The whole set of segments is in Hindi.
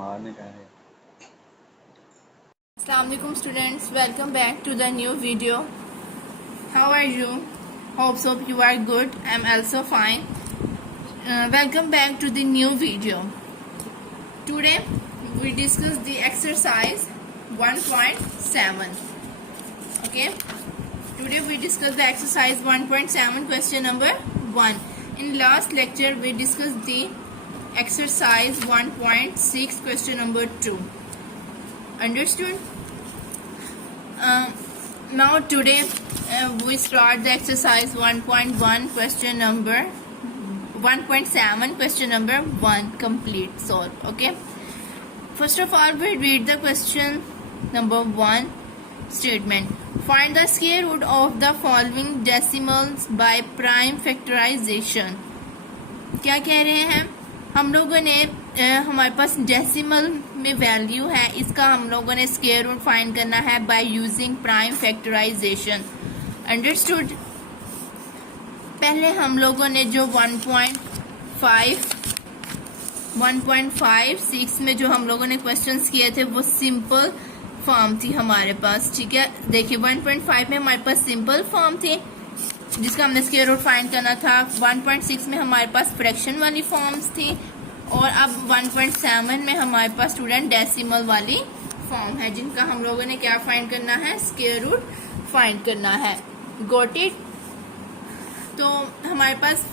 मारने का है। Assalamualaikum students, welcome back to the new video. How are you? Hope you are good. I'm also fine. Welcome back to the new video. Today we discuss the exercise 1.7. Okay. Today we discuss the exercise 1.7 question number 1. In last lecture we discussed the exercise 1.6 question number 2. Understood? Now today we start the exercise 1.1 question number 1.7 question number 1 complete solve. Okay, first of all we read the question number 1 statement. Find the square root of the following decimals by prime factorization. क्या कह रहे हैं हम लोगों ने हमारे पास डेसिमल में वैल्यू है, इसका हम लोगों ने स्क्वायर रूट फाइंड करना है by using prime factorization. Understood? पहले हम लोगों ने जो 1.56 में जो हम लोगों ने क्वेश्चंस किए थे वो सिंपल फॉर्म थी हमारे पास. ठीक है, देखिए 1.5 में हमारे पास सिंपल फॉर्म थी जिसका हमने स्क्वायर रूट फाइंड करना था. 1.6 में हमारे पास फ्रैक्शन वाली फॉर्म्स थी और अब 1.7 में हमारे पास स्टूडेंट डेसिमल वाली फॉर्म है जिनका हम लोगों ने क्या फाइंड करना है, स्क्वायर रूट फाइंड करना है. Got it? तो हमारे पास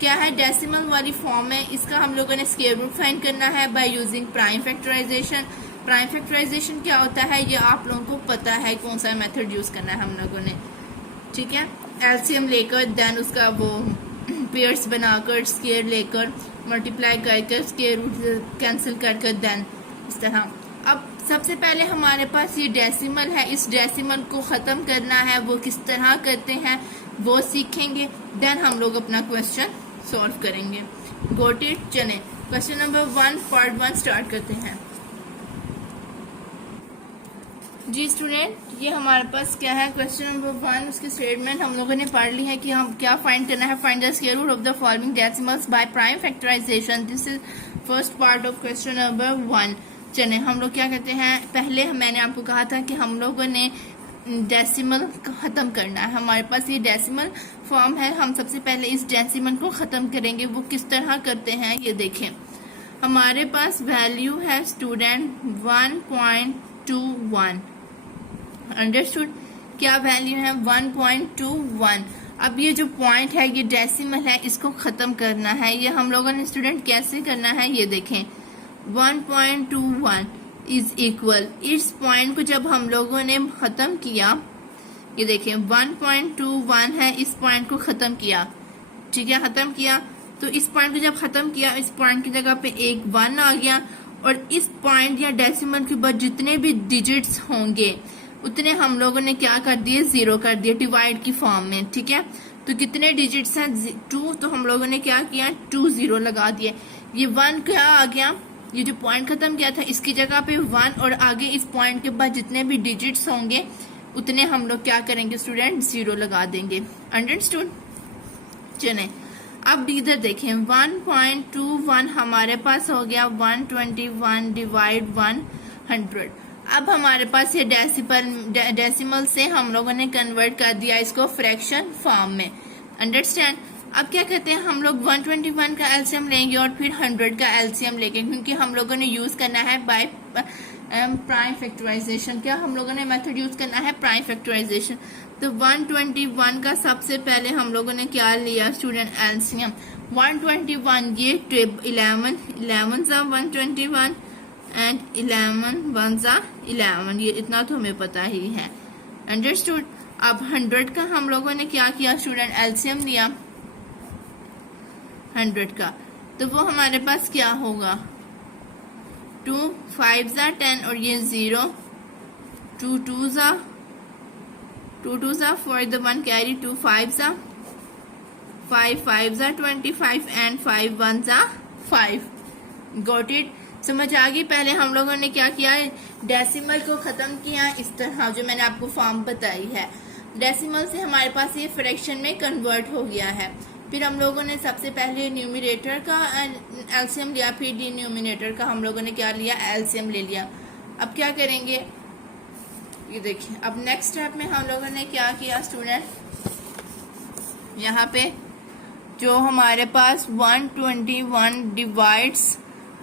क्या है, डेसिमल वाली फॉर्म है, इसका हम लोगों ने स्क्वायर रूट फाइंड करना है by using prime factorization. Prime factorization क्या होता है ये आप लोगों को पता है, कौन सा मेथड यूज करना है हम लोगों ने. ठीक है, एलसीएम लेकर देन उसका वो पेयर्स बनाकर स्क्वायर लेकर मल्टीप्लाई करके स्क्वायर रूट कैंसिल करके देन इस तरह. अब सबसे पहले हमारे पास ये डेसिमल है, इस डेसिमल को ख़त्म करना है, वो किस तरह करते हैं वो सीखेंगे. देन हम लोग अपना क्वेश्चन सॉल्व करेंगे. Got it? चलें क्वेश्चन नंबर 1 पार्ट 1 स्टार्ट करते हैं. जी स्टूडेंट, ये हमारे पास क्या है, क्वेश्चन नंबर 1. उसकी स्टेटमेंट हम लोगों ने पढ़ ली है कि हम क्या फाइंड करना है. Find the square root of the following decimals by prime factorization. This is first part of question number 1. चलें हम लोग क्या करते हैं, पहले मैंने आपको कहा था कि हम लोगों ने डेसिमल खत्म करना है. हमारे पास ये डेसिमल फॉर्म है, हम सबसे पहले इस डेसिमल को खत्म करेंगे. वो किस तरह करते हैं ये देखें. हमारे पास वैल्यू है स्टूडेंट 1.21. अंडरस्टूड? क्या वैल्यू है, 1.21. अब ये जो पॉइंट है ये डेसिमल है, इसको खत्म करना है. ये हम लोगों ने स्टूडेंट कैसे करना है ये देखें. 1.21 इज इक्वल, इस पॉइंट को जब हम लोगों ने खत्म किया, ये देखें 1.21 है, इस पॉइंट को खत्म किया. ठीक है, खत्म किया तो इस पॉइंट को जब खत्म किया, इस पॉइंट की जगह पे एक 1 आ गया और इस पॉइंट या डेसिमल के बाद जितने भी डिजिट्स होंगे उतने हम लोगों ने क्या कर दिए, 0 कर दिए डिवाइड की फॉर्म में. ठीक है, तो कितने डिजिट्स हैं, 2, तो हम लोगों ने क्या किया, 2 0 लगा दिए. ये 1 क्या आ गया, ये जो पॉइंट खत्म किया था इसकी जगह पे 1 और आगे इस पॉइंट के बाद जितने भी डिजिट्स होंगे उतने हम लोग क्या करेंगे स्टूडेंट, 0 लगा देंगे. अंडरस्टूड? चलें अब इधर देखें 1.21 हमारे पास हो गया 121 डिवाइड 100. अब हमारे पास ये डेसिमल से हम लोगों ने कन्वर्ट कर दिया इसको फ्रैक्शन फॉर्म में. अंडरस्टैंड? अब क्या कहते हैं, हम लोग 121 का एलसीएम लेंगे और फिर 100 का एलसीएम लेंगे क्योंकि हम लोगों ने यूज करना है बाय प्राइम फैक्टराइजेशन. क्या हम लोगों ने मेथड यूज करना है, प्राइम फैक्टराइजेशन. तो 121 का सबसे पहले हम लोगों ने क्या लिया स्टूडेंट, एलसीएम. 121 ये 11 सा 121 एंड 11 1 सा 11, ये इतना तो हमें पता ही है. अंडरस्टूड? अब 100 का हम लोगों ने क्या किया स्टूडेंट, एलसीएम लिया 100 का, तो वो हमारे पास क्या होगा, 2 5 सा 10 और ये 0, 2 2 सा 4 द 1 कैरी 2 5 सा 5 5 सा 25 एंड 5 1 सा 5. Got it? समझ आ गई? पहले हम लोगों ने क्या किया, डेसिमल को खत्म किया इस तरह जो मैंने आपको फॉर्म बताई है. डेसिमल से हमारे पास ये फ्रैक्शन में कन्वर्ट हो गया है. फिर हम लोगों ने सबसे पहले न्यूमरेटर का एलसीएम लिया, फिर डिनोमिनेटर का हम लोगों ने क्या लिया, एलसीएम ले लिया। अब क्या करेंगे, ये देखिए, अब नेक्स्ट स्टेप में हम लोगों ने क्या किया स्टूडेंट, यहाँ पे जो हमारे पास 121 डिवाइड्स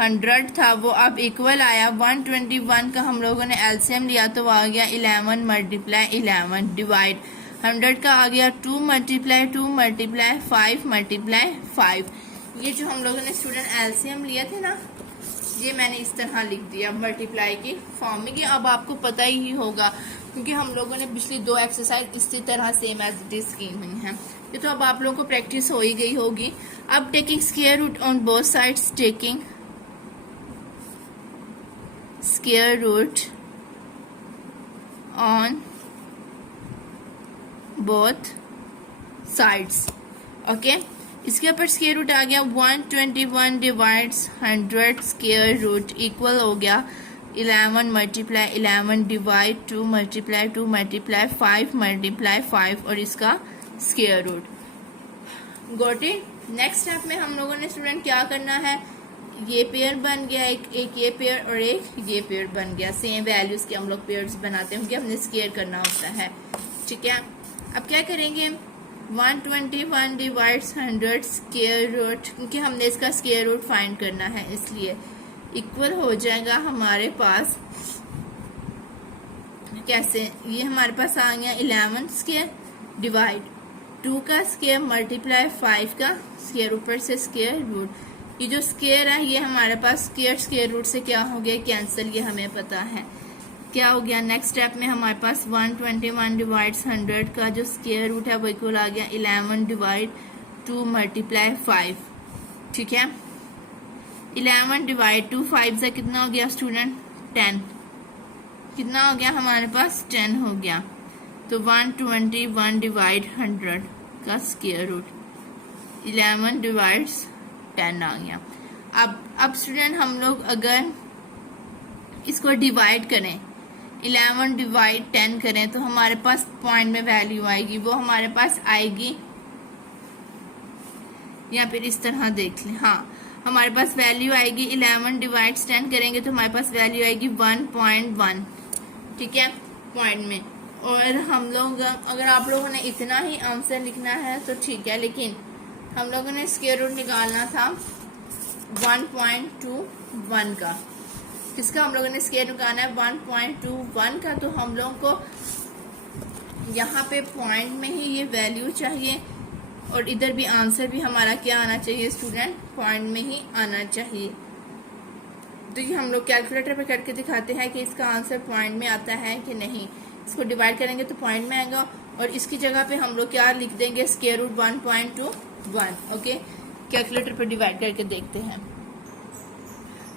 100 था वो अब इक्वल आया। 121 का हम लोगों ने एलसीएम लिया तो वो आ गया 11 मल्टीप्लाई 11 डिवाइड 100 का आ गया 2 मल्टीप्लाई 2 मल्टीप्लाई 5 मल्टीप्लाई 5। ये जो हम लोगों ने स्टूडेंट एलसीएम लिए थे ना, ये मैंने इस तरह लिख दिया मल्टीप्लाई की फॉर्म में। कि अब आपको पता ही होगा क्योंकि हम लोगों ने पिछली 2 एक्सरसाइज इसी तरह सेम एज इट इज की हुई हैं। ये तो अब आप लोगों को प्रैक्टिस हो ही गई होगी। अब taking square root on both sides, taking square root on both sides, okay. इसके ऊपर स्क्वायर रूट आ गया 121 डिवाइड्स 100 स्क्वायर रूट इक्वल हो गया 11 multiply 11 divide 2 multiply 2 multiply 5 multiply 5 और इसका square root. Got it. Next step में हम लोगों ने स्टूडेंट क्या करना है, ये पेयर बन गया, एक ये पेयर और एक ये पेयर बन गया। सेम वैल्यूज के हम लोग पेयर्स बनाते हैं क्योंकि हमने स्क्वायर करना होता है, ठीक है। अब क्या करेंगे, 121 डिवाइड्स 100 स्क्वायर रूट, क्योंकि हमने इसका स्क्वायर रूट फाइंड करना है इसलिए इक्वल हो जाएगा हमारे पास, कैसे, ये हमारे पास आ गया 11 स्क्वायर डिवाइड 2 का स्क्वायर मल्टीप्लाई 5 का स्क्वायर, ऊपर से स्क्वायर रूट। ये जो स्क्वायर है ये हमारे पास स्क्वायर रूट से क्या हो गया, कैंसिल, ये हमें पता है क्या हो गया। नेक्स्ट स्टेप में हमारे पास 121 डिवाइड्स 100 का जो स्क्वायर रूट है वो इक्वल आ गया 11 डिवाइड 2 मल्टीप्लाई 5, ठीक है। 11 डिवाइड 2 5 से कितना हो गया स्टूडेंट, 10, कितना हो गया हमारे पास, 10 हो गया। तो 121 डिवाइड 100 का स्क्वायर रूट 11 डिवाइड्स 10 आ गया। अब स्टूडेंट हम लोग अगर इसको डिवाइड करें, 11 डिवाइड 10 करें तो हमारे पास पॉइंट में वैल्यू आएगी, वो हमारे पास आएगी, या फिर इस तरह देख लें, हाँ हमारे पास वैल्यू आएगी 11 डिवाइड 10 करेंगे तो हमारे पास वैल्यू आएगी 1.1, ठीक है, पॉइंट में। और हम लोग, अगर आप लोगों ने इतना ही आंसर लिखना है तो ठीक है, लेकिन हम लोगों ने स्क्वायर रूट निकालना था 1.21 का। किसका हम लोगों ने स्क्वायर रूट निकालना है, 1.21 का। तो हम लोगों को यहाँ पे पॉइंट में ही ये वैल्यू चाहिए और इधर भी आंसर भी हमारा क्या आना चाहिए स्टूडेंट, पॉइंट में ही आना चाहिए। तो ये हम लोग कैलकुलेटर पे करके दिखाते हैं कि इसका आंसर पॉइंट में आता है कि नहीं। इसको डिवाइड करेंगे तो पॉइंट में आएगा और इसकी जगह पे हम लोग क्या लिख देंगे, स्क्वायर रूट 1.21, ओके। कैलकुलेटर पे डिवाइड करके देखते हैं।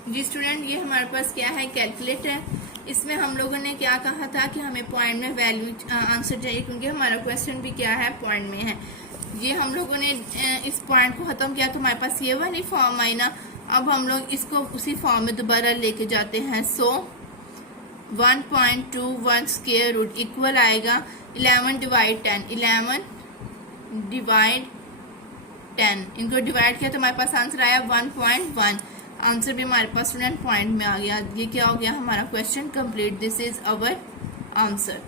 जी स्टूडेंट, ये हमारे पास क्या है, कैलकुलेटर। इसमें हम लोगों ने क्या कहा था कि हमें पॉइंट में वैल्यू आंसर चाहिए, क्योंकि हमारा क्वेश्चन भी क्या है, पॉइंट में है। ये हम लोगों ने इस पॉइंट को खत्म किया तो हमारे पास ये वाली फॉर्म आई ना। अब हम लोग इसको उसी फॉर्म में दोबारा लेके जाते हैं। सो 1.21 स्क्वायर रूट इक्वल आएगा 11 डिवाइड 10, 11 डिवाइड 10, इनको डिवाइड किया तो हमारे पास आंसर आया 1.1। आंसर भी हमारे पास स्टूडेंट पॉइंट में आ गया। ये क्या हो गया, हमारा question complete, this is our answer.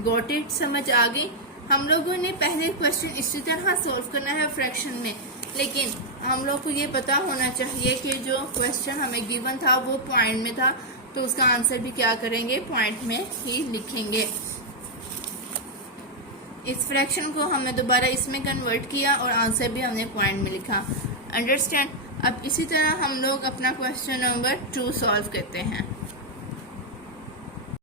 Got it, समझ आ गई। हम लोगों ने पहले क्वेश्चन इसी तरह सोल्व करना है फ्रैक्शन में, लेकिन हम लोग को ये पता होना चाहिए कि जो क्वेश्चन हमें गिवन था वो पॉइंट में था, तो उसका आंसर भी क्या करेंगे, पॉइंट में ही लिखेंगे। इस फ्रैक्शन को हमने दोबारा इसमें कन्वर्ट किया और आंसर भी हमने पॉइंट में लिखा। अंडरस्टैंड। अब इसी तरह हम लोग अपना क्वेश्चन नंबर 2 सॉल्व करते हैं।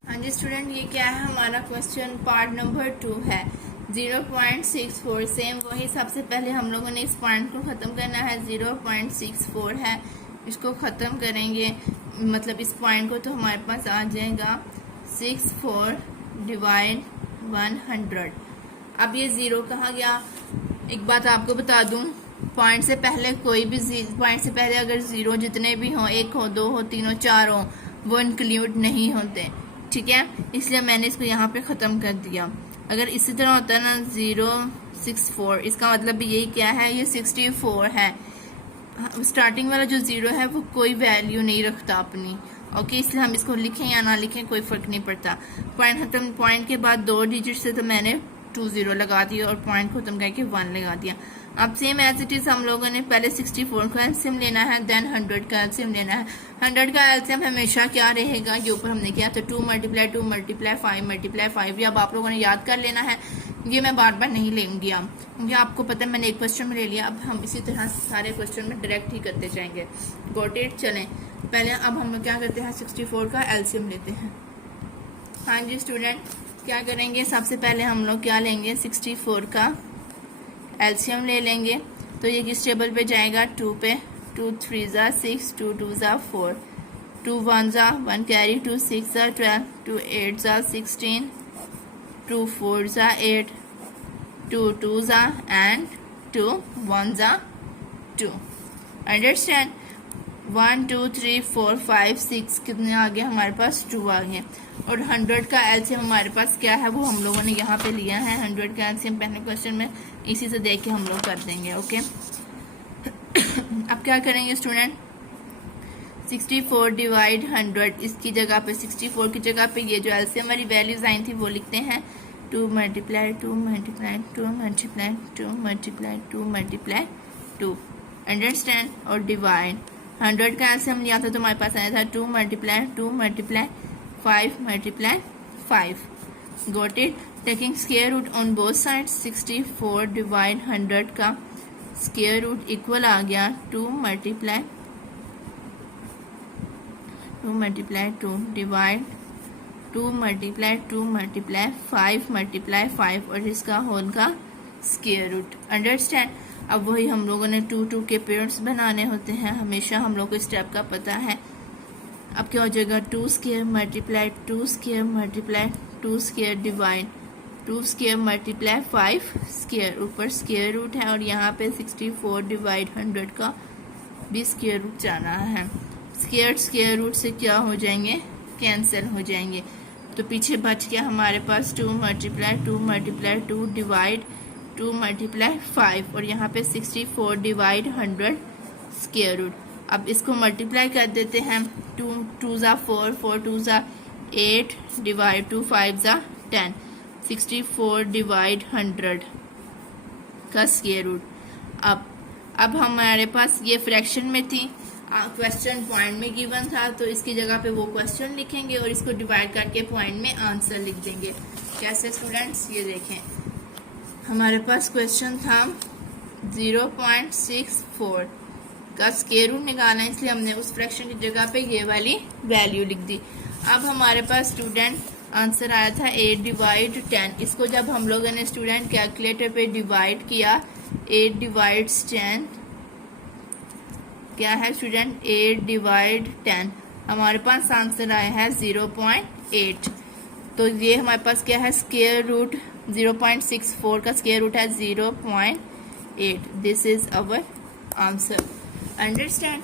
हाँ जी स्टूडेंट, ये क्या है, हमारा क्वेश्चन पार्ट नंबर 2 है 0.64। सेम वही, सबसे पहले हम लोगों ने इस पॉइंट को ख़त्म करना है। 0.64 है, इसको ख़त्म करेंगे, मतलब इस पॉइंट को, तो हमारे पास आ जाएगा 64 डिवाइड 100। अब ये 0 कहाँ गया। एक बात आपको बता दूं, पॉइंट से पहले कोई भी पॉइंट से पहले अगर 0 जितने भी हों, 1 हो, 2 हो, 3 हो, 4 हो, वो इंक्लूड नहीं होते, ठीक है। इसलिए मैंने इसको यहाँ पे ख़त्म कर दिया। अगर इसी तरह होता है ना 064, इसका मतलब भी यही क्या है, ये 64 है। स्टार्टिंग वाला जो 0 है वो कोई वैल्यू नहीं रखता अपनी, ओके, इसलिए हम इसको लिखें या ना लिखें कोई फर्क नहीं पड़ता। पॉइंट खत्म, पॉइंट के बाद 2 डिजिट से तो मैंने 20 लगा दिया और पॉइंट खत्म करके 1 लगा दिया। अब सेम एज इट इज हम लोगों ने पहले 64 का एलसीएम लेना है, देन 100 का एलसीएम लेना है। 100 का एलसीएम हमेशा क्या रहेगा, ये ऊपर हमने किया था 2 मल्टीप्लाई 2 मल्टीप्लाई 5 मल्टीप्लाई 5, ये अब आप लोगों ने याद कर लेना है, ये मैं बार बार नहीं लेंगी आप, क्योंकि आपको पता है मैंने एक क्वेश्चन में ले लिया। अब हम इसी तरह सारे क्वेश्चन में डायरेक्ट ही करते जाएंगे। Got it? चलें पहले अब हम लोग क्या करते हैं, 64 का एलसीएम लेते हैं। हाँ जी स्टूडेंट, क्या करेंगे, सबसे पहले हम लोग क्या लेंगे, 64 का एलसीएम ले लेंगे। तो ये किस टेबल पे जाएगा, 2 पे। 2 3 ज़ा 6, 2 2 ज़ा 4, 2 1 ज़ा 1 कैरी, 2 6 ज़ा 12, 2 8 ज़ा 16, 2 4 ज़ा 8, 2 2 ज़ा एंड 2 1 ज़ा 2। अंडरस्टैंड? 1 2 3 4 5 6 कितने आ गए हमारे पास, 2 आ गए। और 100 का एलसीएम हमारे पास क्या है, वो हम लोगों ने यहाँ पे लिया है। 100 का एलसीएम पहले क्वेश्चन में इसी से देख के हम लोग कर देंगे, ओके। अब क्या करेंगे स्टूडेंट, 64 डिवाइड 100, इसकी जगह पे 64 की जगह पे ये जो एलसीएम वाली वैल्यूज आई थी वो लिखते हैं 2 multiply 2 multiply 2 multiply 2 multiply 2 multiply 2। Understand? और डिवाइड 100 का एलसीएम लिया था तो हमारे पास आया था 2 multiply 2 multiply 5 multiply 5। Got it? Taking square root on both sides, 64 divide 100 का स्क्वायर रूट इक्वल आ गया 2 multiply 2 divide 2 multiply 2 multiply 5 multiply 5 और इसका होल का स्क्वायर रूट। अंडरस्टैंड? अब वही हम लोगों ने 2 2 के पेयर्स बनाने होते हैं, हमेशा हम लोग को स्टेप का पता है। अब क्या हो जाएगा, 2 square multiply 2 square multiply 2 square divide 2 square multiply 5 square, ऊपर स्क्वायर रूट है और यहाँ पे 64 डिवाइड 100 का भी स्क्वायर रूट जाना है। स्क्वायर रूट से क्या हो जाएंगे, कैंसिल हो जाएंगे। तो पीछे बच गया हमारे पास 2 मल्टीप्लाई 2 मल्टीप्लाई 2 डिवाइड 2 मल्टीप्लाई 5 और यहाँ पे 64 डिवाइड 100 स्क्वायर रूट। अब इसको मल्टीप्लाई कर देते हैं, 2 2 ज़ा 4, 4 2 ज़ा 8 डिवाइड 2 5 ज़ा 10, 64 डिवाइड 100 का स्क्वायर रूट। अब हमारे पास ये फ्रैक्शन में थी, क्वेश्चन पॉइंट में गिवन था तो इसकी जगह पे वो क्वेश्चन लिखेंगे और इसको डिवाइड करके पॉइंट में आंसर लिख देंगे। कैसे स्टूडेंट्स, ये देखें हमारे पास क्वेश्चन था 0.64 का स्क्वायर रूट निकालना है, इसलिए हमने उस फ्रैक्शन की जगह पे ये वाली वैल्यू लिख दी। अब हमारे पास स्टूडेंट आंसर आया था 8 डिवाइड 10। इसको जब हम लोगों ने स्टूडेंट कैलकुलेटर पे डिवाइड किया, 8 डिवाइड्स 10 क्या है स्टूडेंट, 8 डिवाइड 10, हमारे पास आंसर आया है 0.8। तो ये हमारे पास क्या है, स्क्वायर रूट 0.64 का स्क्वायर रूट है 0.8। This is our answer. Understand?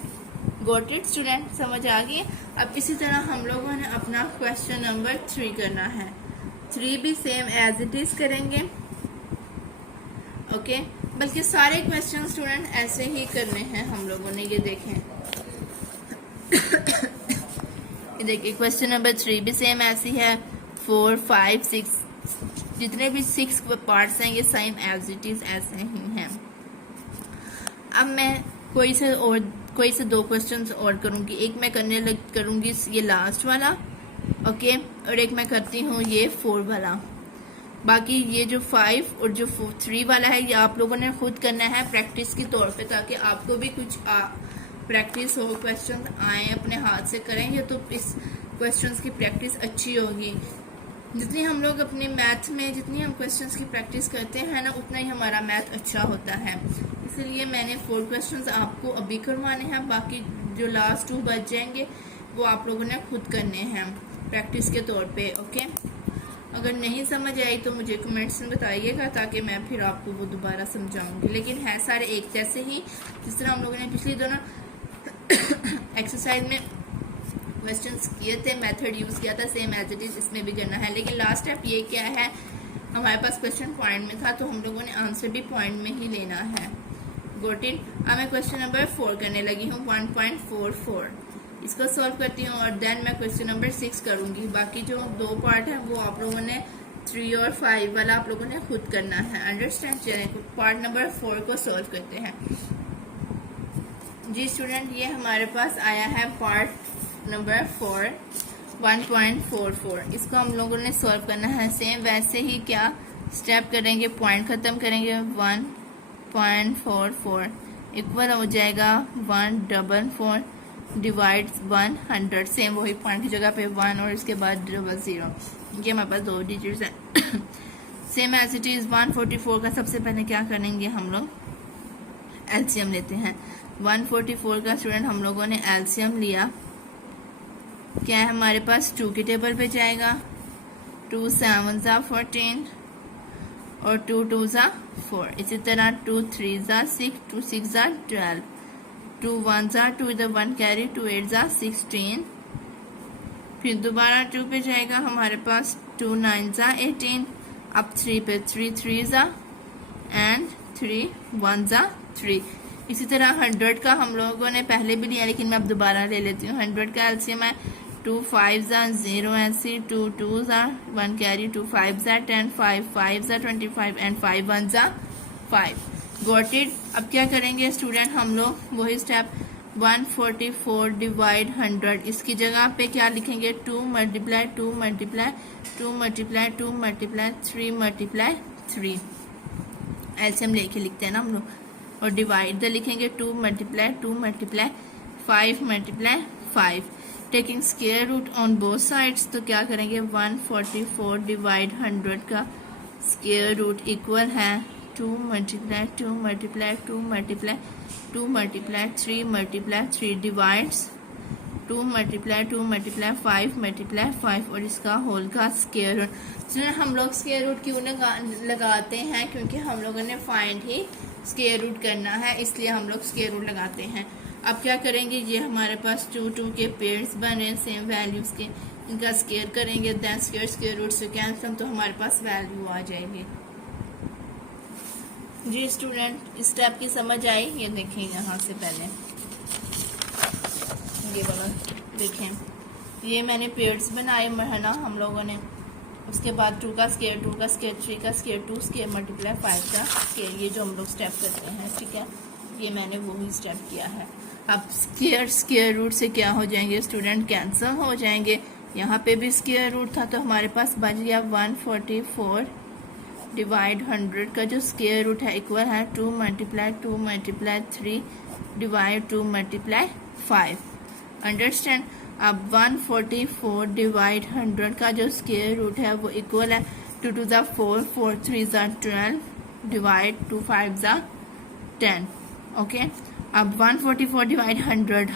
Got it student? समझ आ गई? अब इसी तरह हम लोगों ने अपना क्वेश्चन नंबर 3 करना है। 3 भी सेम एज इट इज करेंगे, ओके। बल्कि सारे क्वेश्चन स्टूडेंट ऐसे ही करने हैं हम लोगों ने। ये देखें ये देखिए क्वेश्चन नंबर 3 भी सेम ऐसी है। 4 5 6 जितने भी 6 पार्ट्स हैं ये सेम एज इट इज ऐसे ही हैं। अब मैं कोई से 2 क्वेश्चंस और करूंगी। एक मैं करूंगी ये लास्ट वाला, ओके, और एक मैं करती हूँ ये 4 वाला। बाकी ये जो 5 और जो 3 वाला है ये आप लोगों ने खुद करना है प्रैक्टिस के तौर पे, ताकि आपको भी कुछ प्रैक्टिस हो, क्वेश्चन आए अपने हाथ से करेंगे तो इस क्वेश्चंस की प्रैक्टिस अच्छी होगी। जितनी हम लोग अपने मैथ में जितनी हम क्वेश्चंस की प्रैक्टिस करते हैं ना, उतना ही हमारा मैथ अच्छा होता है। इसलिए मैंने 4 क्वेश्चंस आपको अभी करवाने हैं, बाकी जो लास्ट 2 बच जाएंगे वो आप लोगों ने खुद करने हैं प्रैक्टिस के तौर पे, ओके। अगर नहीं समझ आई तो मुझे कमेंट्स में बताइएगा, ताकि मैं फिर आपको वो दोबारा समझाऊंगी। लेकिन है सारे एक जैसे ही, जिस तरह हम लोगों ने पिछली दोनों एक्सरसाइज में क्वेश्चंस किए थे, मेथड यूज किया था, सेम एज इट इज इसमें भी करना है। लेकिन लास्ट स्टेप ये क्या है, हमारे पास क्वेश्चन पॉइंट में था तो हम लोगों ने आंसर भी पॉइंट में ही लेना है। Got it. अब मैं क्वेश्चन नंबर 4 करने लगी हूँ 1.44। इसको सॉल्व करती हूँ और देन मैं क्वेश्चन नंबर 6 करूंगी। बाकी जो 2 पार्ट है वो आप लोगों ने 3 और 5 वाला आप लोगों ने खुद करना है। अंडरस्टैंड। चलें पार्ट नंबर 4 को सॉल्व करते हैं। जी स्टूडेंट, ये हमारे पास आया है पार्ट नंबर 4 1.44। इसको हम लोगों ने सॉल्व करना है सेम वैसे ही। क्या स्टेप करेंगे, पॉइंट खत्म करेंगे। 1.44 इक्वल हो जाएगा 144 डिवाइड 100। सेम वही पॉइंट की जगह पे 1 और इसके बाद 00। ये हमारे पास 2 डिजिट्स हैं। सेम एज इट इज 144 का सबसे पहले क्या करेंगे, हम लोग एलसीएम लेते हैं। 144 का स्टूडेंट हम लोगों ने एलसीएम लिया। क्या है हमारे पास 2 की टेबल पे जाएगा। 2 7 ज़ा 14 और 2 2 ज़ा 4। इसी तरह 2 3 ज़ा 6, 2 6 ज़ा 12, 2 1 ज़ा 2, इधर 1 कैरी, 2 8 ज़ा 16। फिर दोबारा 2 पे जाएगा हमारे पास 2 9 ज़ा 18। अब 3 पे 3 3 ज़ा एंड 3 1 ज़ा 3। इसी तरह 100 का हम लोगों ने पहले भी लिया लेकिन मैं अब दोबारा ले लेती हूँ। 100 का एलसीएम है 2 5 ज़ा 0 ऐसी, 2 2 ज़ा 1 कैरी, 2 5 ज़ा 10, 5 5 ज़ा 25 एंड 5 1 ज़ा 5। Got it. अब क्या करेंगे स्टूडेंट, हम लोग वही स्टेप 144 डिवाइड 100। इसकी जगह पे क्या लिखेंगे, 2 multiply 2 multiply 2 multiply 2 multiply 3 multiply 3। LCM लेके लिखते हैं ना हम लोग। और डिवाइड इधर लिखेंगे 2 multiply 2 multiply 5 multiply 5। Taking square root on both sides, तो क्या करेंगे 144 डिवाइड 100 का स्क्वायर रूट इक्वल है 2 multiply 2 multiply 2 multiply 2 multiply 3 multiply 3 divides 2 multiply 2 multiply 5 multiply 5 और इसका होल का स्क्वायर रूट। हम लोग स्क्वायर रूट क्यों लगाते हैं, क्योंकि हम लोगों ने फाइंड ही स्क्वायर रूट करना है, इसलिए हम लोग स्क्वायर रूट लगाते हैं। अब क्या करेंगे, ये हमारे पास 2 2 के पेयर्स बने सेम वैल्यूज के, इनका स्क्वायर करेंगे देन स्क्वायर रूट से कैंसिल, तो हमारे पास वैल्यू आ जाएगी। जी स्टूडेंट, इस स्टेप की समझ आई। ये देखें यहाँ से पहले ये वाला देखें, ये मैंने पेयर्स बनाए है ना हम लोगों ने। उसके बाद 2 का स्क्वायर 2 का स्क्वायर 3 का स्क्वायर 2 स्क्वायर मल्टीप्लाई 5 का स्क्वायर, ये जो हम लोग स्टेप करते हैं, ठीक है। ये मैंने वो ही स्टेप किया है। अब स्क्वायर रूट से क्या हो जाएंगे स्टूडेंट, कैंसिल हो जाएंगे। यहाँ पे भी स्क्वायर रूट था तो हमारे पास बच गया 144 डिवाइड 100 का जो स्क्वायर रूट है इक्वल है 2 multiply 2 multiply 3 divide 2 multiply 5। Understand. अब 144 डिवाइड 100 का जो स्क्वायर रूट है वो इक्वल है 2 2 ज़ा 4 4 3 ज़ा 12 डिवाइड 2 5 ज़ा 10। ओके। अब 144 डिवाइड 100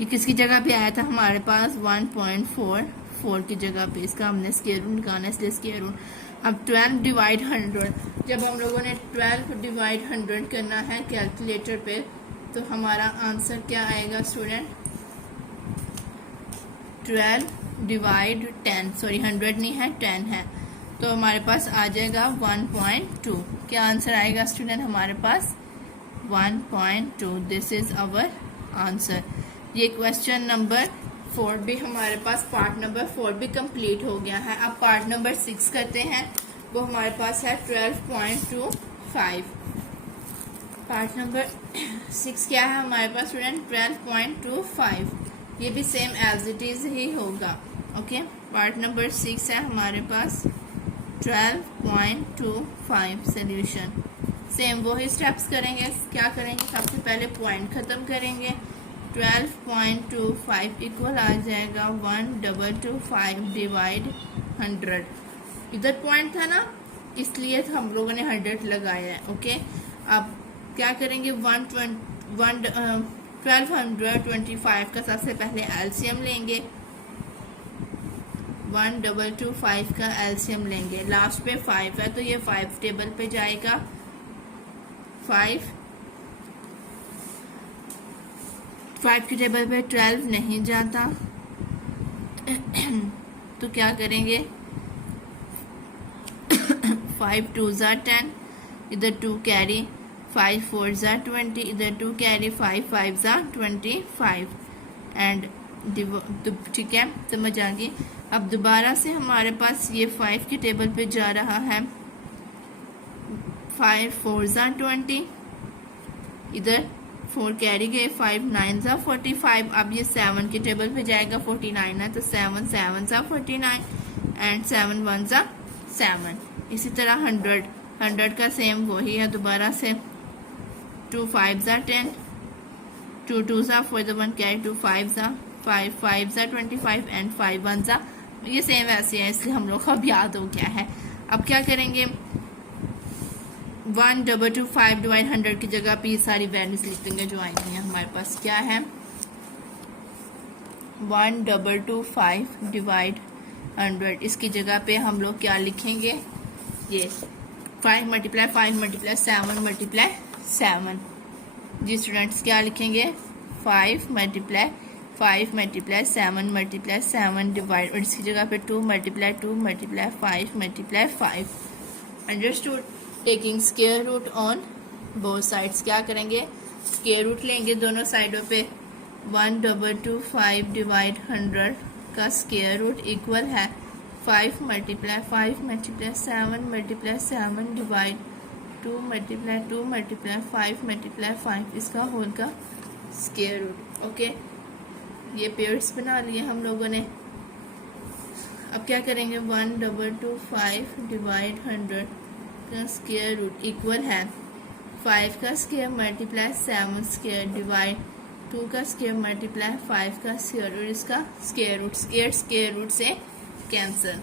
ये किसकी जगह पे आया था हमारे पास, 1.44 की जगह पे। इसका हमने स्क्वायर रूट निकालना है इसलिए स्क्वायर रूट। अब 12 डिवाइड 100, जब हम लोगों ने 12 डिवाइड 100 करना है कैलकुलेटर पे, तो हमारा आंसर क्या आएगा स्टूडेंट, 12 डिवाइड 10, सॉरी 100 नहीं है 10 है, तो हमारे पास आ जाएगा 1.2। क्या आंसर आएगा स्टूडेंट हमारे पास, 1.2। This is our answer. ये क्वेश्चन नंबर 4 भी हमारे पास, पार्ट नंबर 4 भी कंप्लीट हो गया है। अब पार्ट नंबर 6 करते हैं, वो हमारे पास है 12.25। पार्ट नंबर 6 क्या है हमारे पास स्टूडेंट, 12.25। ये भी सेम एज इट इज ही होगा। ओके। पार्ट नंबर 6 है हमारे पास 12.25 सोल्यूशन। सेम वही स्टेप्स करेंगे। क्या करेंगे, सबसे पहले पॉइंट खत्म करेंगे। 12.25 इक्वल आ जाएगा 1225 डिवाइड 100। इधर पॉइंट था ना, इसलिए तो हम लोगों ने 100 लगाया है। ओके। अब क्या करेंगे, 1225 का सबसे पहले एलसीएम लेंगे। 1225 का एलसीएम लेंगे। लास्ट पे 5 है तो ये 5 टेबल पे जाएगा। 5 की टेबल पे 12 नहीं जाता तो क्या करेंगे 5 2 ज़ा 10, इधर 2 कैरी, 5 4 ज़ा 20, इधर 2 कैरी, 5 5 ज़ा 25 एंड ठीक है, समझ आ गई। अब दोबारा से हमारे पास ये 5 के टेबल पे जा रहा है, 5 4 ज़ा 20, इधर 4 कैरी गए, 5 9 ज़ा 45। अब ये 7 के टेबल पे जाएगा, 49 है तो 7 7 ज़ा 49 एंड 7 1 ज़ा 7। इसी तरह 100 का सेम वही है, दोबारा से 2 5 ज़ा 10, 2 2 ज़ा 4 द 1 कैरी, 2 5 ज़ा 5 5 ज़ा 25 एंड 5 1 ज़ा, ये सेम ऐसे है इसलिए हम लोग को अब याद हो गया है। अब क्या करेंगे, 1 2 2 5 डिवाइड 100 की जगह पे ये सारी वैल्यूज लिख देंगे जो आई हैं हमारे पास। क्या है, 1 2 2 5 डिवाइड 100, इसकी जगह पे हम लोग क्या लिखेंगे, ये 5 मल्टीप्लाई 5 मल्टीप्लाई 7 मल्टीप्लाई 7। जी स्टूडेंट्स, क्या लिखेंगे, 5 मल्टीप्लाई 5 मल्टीप्लाई 7 मल्टीप्लाई 7 डिवाइड, और इसकी जगह पे 2 multiply 2 multiply 5 multiply 5। Understood. Taking square root on both sides, क्या करेंगे, स्क्वायर रूट लेंगे दोनों साइडों पे। 1 2 2 5 डिवाइड 100 का स्क्वायर रूट इक्वल है 5 multiply 5 multiply 7 multiply 7 divide 2 multiply 2 multiply 5 multiply 5, इसका होल का स्क्वायर रूट। ओके, ये पेयर्स बना लिए हम लोगों ने। अब क्या करेंगे, 1 2 2 5 डिवाइड 100 का स्क्वायर रूट इक्वल है 5 का स्क्वायर मल्टीप्लाई 7 स्क्वायर डिवाइड 2 का स्क्वायर मल्टीप्लाई 5 का स्क्वायर, और इसका स्क्वायर रूट, स्क्वायर रूट से कैंसिल।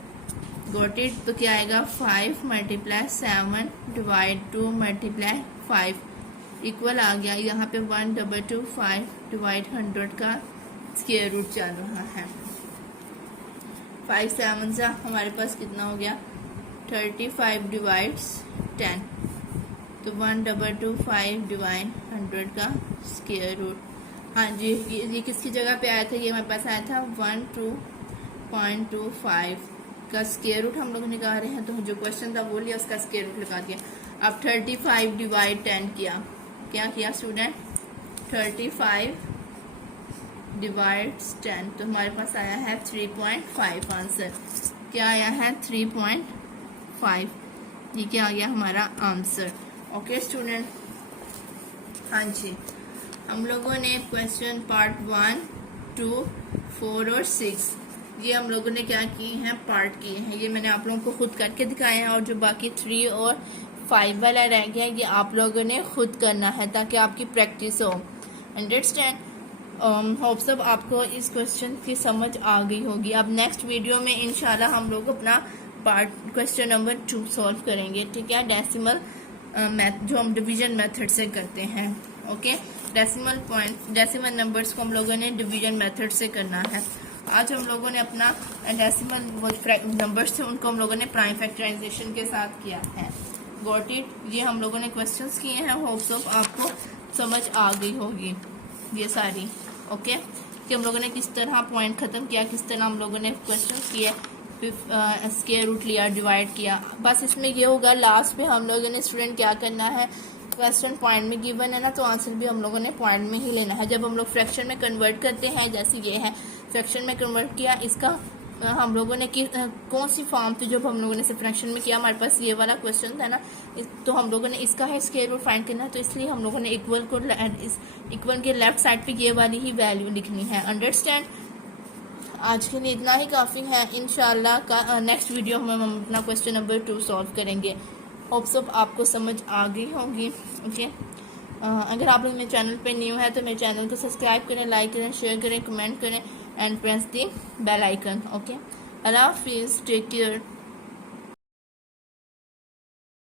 Got it. तो क्या आएगा, 5 मल्टीप्लाई 7 डिवाइड 2 मल्टीप्लाई 5 इक्वल आ गया, यहाँ पे 1 2 2 5 डिवाइड 100 का स्क्वायर रूट चल रहा है। 5 7 से हमारे पास कितना हो गया, 35 डिवाइड्स 10, तो 1 2 2 5 डिवाइड 100 का स्क्वायर रूट। हाँ जी, ये किसकी जगह पे आया था, ये हमारे पास आया था 12.25 का स्क्वायर रूट हम लोग निकाल रहे हैं, तो जो क्वेश्चन था वो लिया, उसका स्क्वायर रूट लगा दिया। अब 35 डिवाइड 10 किया, क्या किया स्टूडेंट, 35 डिवाइड्स 10, तो हमारे पास आया है 3.5 आंसर। क्या आया है, 3.5, ये क्या आ गया हमारा आंसर। ओके स्टूडेंट, हाँ जी, हम लोगों ने क्वेश्चन पार्ट 1 2 4 और 6 ये हम लोगों ने क्या किए हैं, पार्ट किए हैं। ये मैंने आप लोगों को खुद करके दिखाया है, और जो बाकी 3 और 5 वाला रह गया ये आप लोगों ने खुद करना है ताकि आपकी प्रैक्टिस हो। अंडरस्टैंड। होप सब आपको इस क्वेश्चन की समझ आ गई होगी। अब नेक्स्ट वीडियो में इंशाल्लाह हम लोग अपना पार्ट क्वेश्चन नंबर 2 सॉल्व करेंगे, ठीक है, डेसिमल जो हम डिवीजन मेथड से करते हैं। ओके, डेसिमल नंबर्स को हम लोगों ने डिवीजन मेथड से करना है। आज हम लोगों ने अपना डेसिमल नंबर्स थे उनको हम लोगों ने प्राइम फैक्टराइजेशन के साथ किया है। Got it. ये हम लोगों ने क्वेश्चंस किए हैं, होप सो आपको समझ आ गई होगी ये सारी। ओके, कि हम लोगों ने किस तरह पॉइंट खत्म किया, किस तरह हम लोगों ने क्वेश्चंस किए, स्क्वायर रूट लिया, डिवाइड किया। बस इसमें ये होगा लास्ट में हम लोगों ने स्टूडेंट क्या करना है, क्वेश्चन पॉइंट में गिवन है ना, तो आंसर भी हम लोगों ने पॉइंट में ही लेना है। जब हम लोग फ्रैक्शन में कन्वर्ट करते हैं, जैसे ये है फ्रैक्शन में कन्वर्ट किया, इसका हम लोगों ने कौन सी फॉर्म थी जब हम लोगों ने फ्रैक्शन में किया, हमारे पास ये वाला क्वेश्चन था ना, तो हम लोगों ने इसका है स्क्वायर रूट फाइंड करना, तो इसलिए हम लोगों ने इक्वल के लेफ्ट साइड पे ये वाली ही वैल्यू लिखनी है। अंडरस्टैंड। आज के लिए इतना ही काफ़ी है। इंशाल्लाह का नेक्स्ट वीडियो में हम अपना क्वेश्चन नंबर 2 सॉल्व करेंगे। होप सब आपको समझ आ गई होगी। ओके, अगर आप लोग मेरे चैनल पे न्यू है तो मेरे चैनल को सब्सक्राइब करें, लाइक करें, शेयर करें, कमेंट करें and press the bell icon. Okay, अल्लाह हाफिज़, टेक केयर।